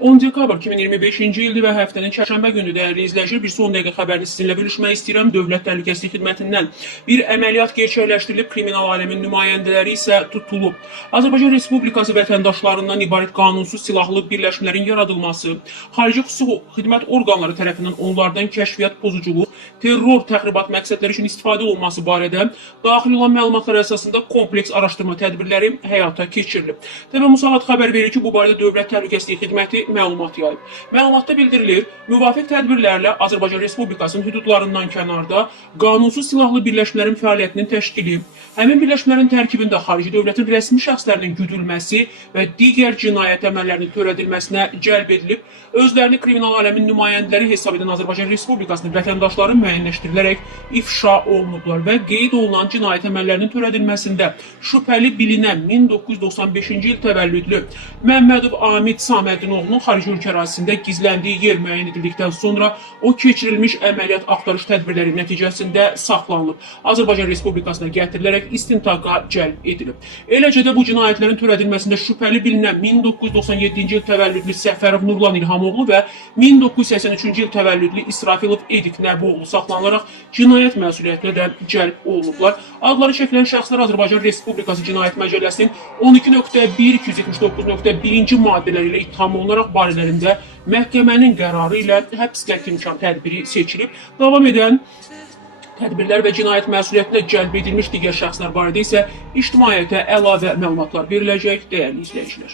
10 dekabr 2025-ci ildir və həftənin çərşənbə günü dəyərli izləyicilər bir son dəqiqə xəbərini sizinlə bölüşmək istəyirəm. Dövlət Təhlükəsizlik Xidmətindən bir əməliyyat gerçəkləşdirilib, kriminal aləmin nümayəndələri isə tutulub. Azərbaycan Respublikası vətəndaşlarından ibarət qanunsuz silahlı birləşmələrin yaradılması, xarici xüsusi xidmət orqanları tərəfindən onlardan kəşfiyyat pozuculuq, terror, təxribat məqsədləri üçün istifadə olunması barədə daxil olan məlumatlar əsasında kompleks araşdırma tədbirləri həyata keçirilib. TV Musavat xəbər verir ki, bu barədə Dövlət Təhlükəsizlik Xidməti məlumat yayıb. Məlumatda bildirilir, müvafiq tədbirlərlə Azərbaycan Respublikasının hüdudlarından kənarda qanunsuz silahlı birləşmələrin fəaliyyətinin təşkili, həmin birləşmələrin tərkibində xarici dövlətin rəsmi şəxslərinin güdülməsi və digər cinayət əməllərinin törədilməsinə cəlb edilib, özlərini kriminal aləmin nümayəndələri hesab edən Azərbaycan Respublikasının vətəndaşları müəyyənləşdirilərək ifşa olunublar və qeyd olunan cinayət əməllərinin törədilməsində şübhəli bilinən 1995-ci il təvəllüdlü Məmmədov Amid Saməddinoğlunun xarici ölkə ərazisində gizləndiyi yer müəyyən edildikdən sonra o keçirilmiş əməliyyat axtarış tədbirləri nəticəsində saxlanılıb. Azərbaycan Respublikasına gətirilərək istintaqa cəlb edilib. Eləcə də bu cinayətlərin törədilməsində şübhəli bilinən 1997-ci il təvəllüdlü Səfərov Nurlan İlhamoğlu və 1983-cü il təvəllüdlü İsrafilov Edik Nəbuoğlu saxlanılaraq cinayət məsuliyyətinə də cəlb olunublar. Adları çəkilən şəxslər Azərbaycan Respublikası Cinayət Məcəlləsinin 12.1-279.1-ci maddələri ilə ittiham olunaraq barələrində məhkəmənin qərarı ilə həbs qəti imkan tədbiri seçilib. Davam edən tədbirlər və cinayət məsuliyyətinə cəlb edilmiş digər şəxslər barədə isə ictimaiyyətə əlavə məlumatlar veriləcək, dəyərli izləyicilər.